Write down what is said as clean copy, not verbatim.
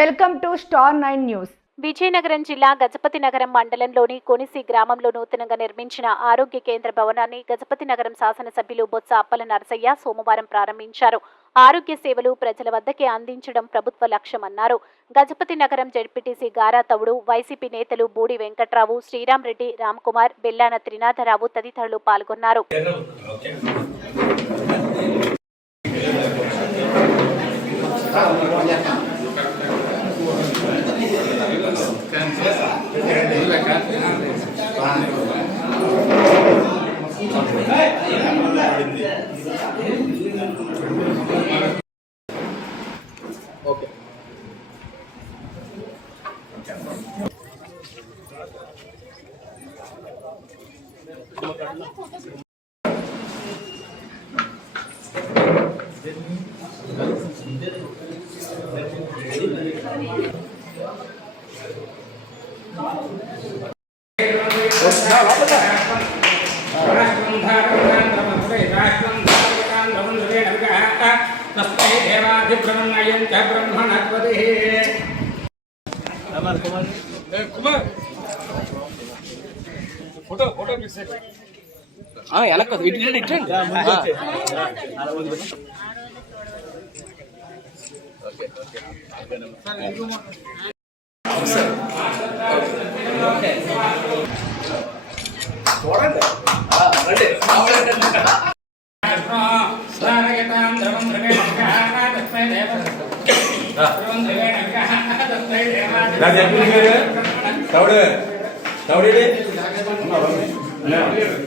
Welcome to star 9 news. Vizianagaram జిల్లా గజపతి నగరం మండలంలోని కొనిసి గ్రామంలో నూతనంగా నిర్మించిన ఆరోగ్య కేంద్ర భవనాన్ని గజపతి నగరం శాసనసభ్యులు బొత్స అప్పల నరసయ్య సోమవారం ప్రారంభించారు. ఆరోగ్య సేవలు ప్రజల వద్దకే అందించడం ప్రభుత్వ లక్ష్యమన్నారు. గజపతి నగరం జెడ్పీటీసీ గారా తవుడు, వైసీపీ నేతలు బూడి వెంకట్రావు, శ్రీరామ్ రెడ్డి, రామ్ కుమార్, బెల్లాన త్రినాథరావు తదితరులు పాల్గొన్నారు. Tahu deh.